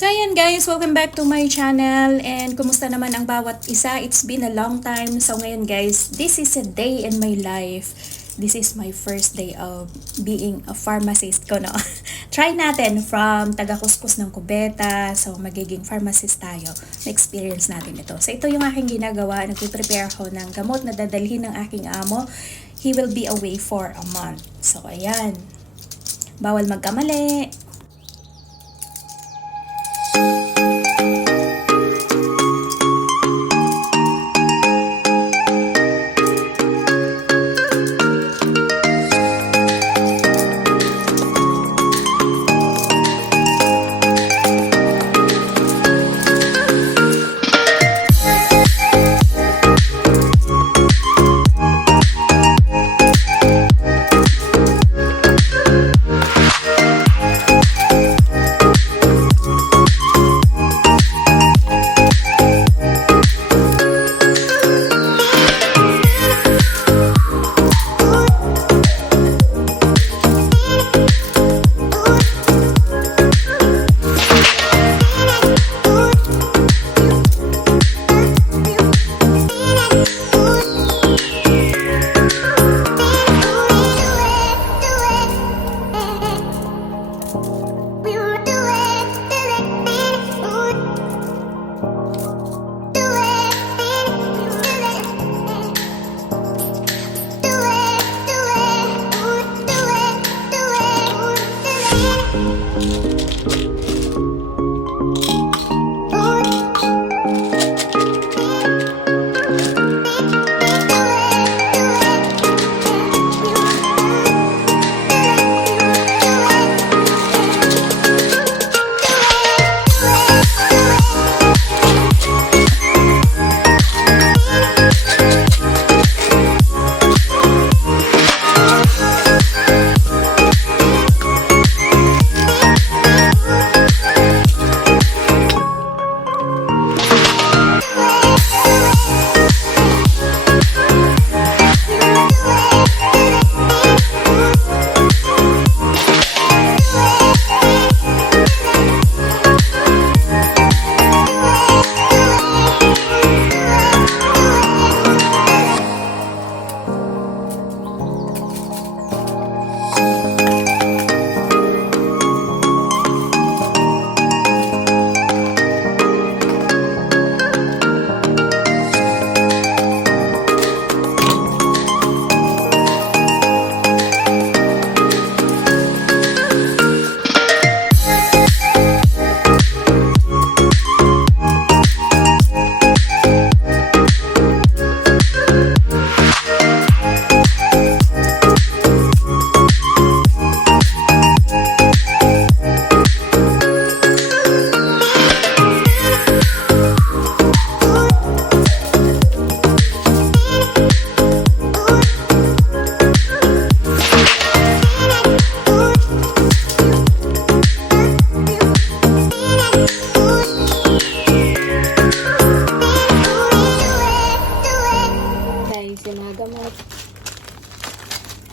So ayan guys, welcome back to my channel and kumusta naman ang bawat isa? It's been a long time. So ngayon guys, this is a day in my life. This is my first day of being a pharmacist ko, no? Try natin from taga-kuskus ng kubeta, so magiging pharmacist tayo. Na-experience natin ito. So ito yung aking ginagawa. Nagpe-prepare ako ng gamot na dadalhin ng aking amo. He will be away for a month. So ayan. Bawal magkamali.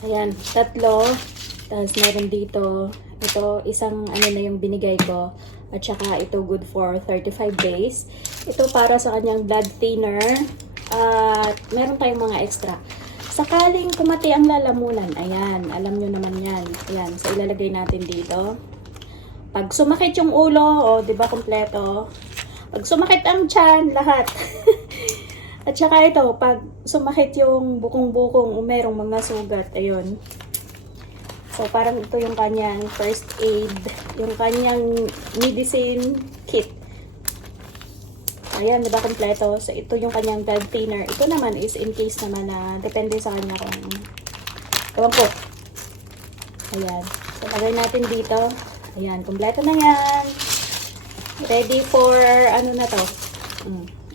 Ayan, tatlo. Tapos meron dito, ito isang ano na yung binigay ko. At saka ito good for 35 days. Ito para sa kanyang blood thinner. At meron tayong mga extra. Sakaling kumati ang lalamunan, ayan, alam nyo naman yan. Ayan, so ilalagay natin dito. Pag sumakit yung ulo, di ba kompleto? Pag sumakit ang tiyan, lahat. At saka ito, pag sumakit yung bukong-bukong, merong mga sugat, ayun. So, parang ito yung kanyang first aid, yung kanyang medicine kit. Ayan, diba kompleto? So, ito yung kanyang blood thinner. Ito naman is in case naman na depende sa kanya kung, ewan ko. Ayan. So, lagay natin dito. Ayan, kompleto na yan. Ready for, ano na to?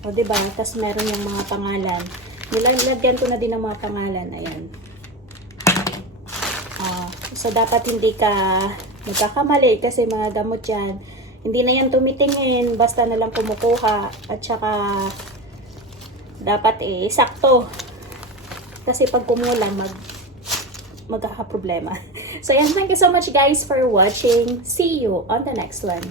O, diba? Tapos meron yung mga pangalan. Nilagyan ko na din ng mga pangalan. Ayan. So, dapat hindi ka magkakamali kasi mga gamot yan. Hindi na yan tumitingin. Basta na lang kumukuha. At saka, dapat sakto. Kasi pag kumulang, magkakaproblema. So, yan. Thank you so much guys for watching. See you on the next one.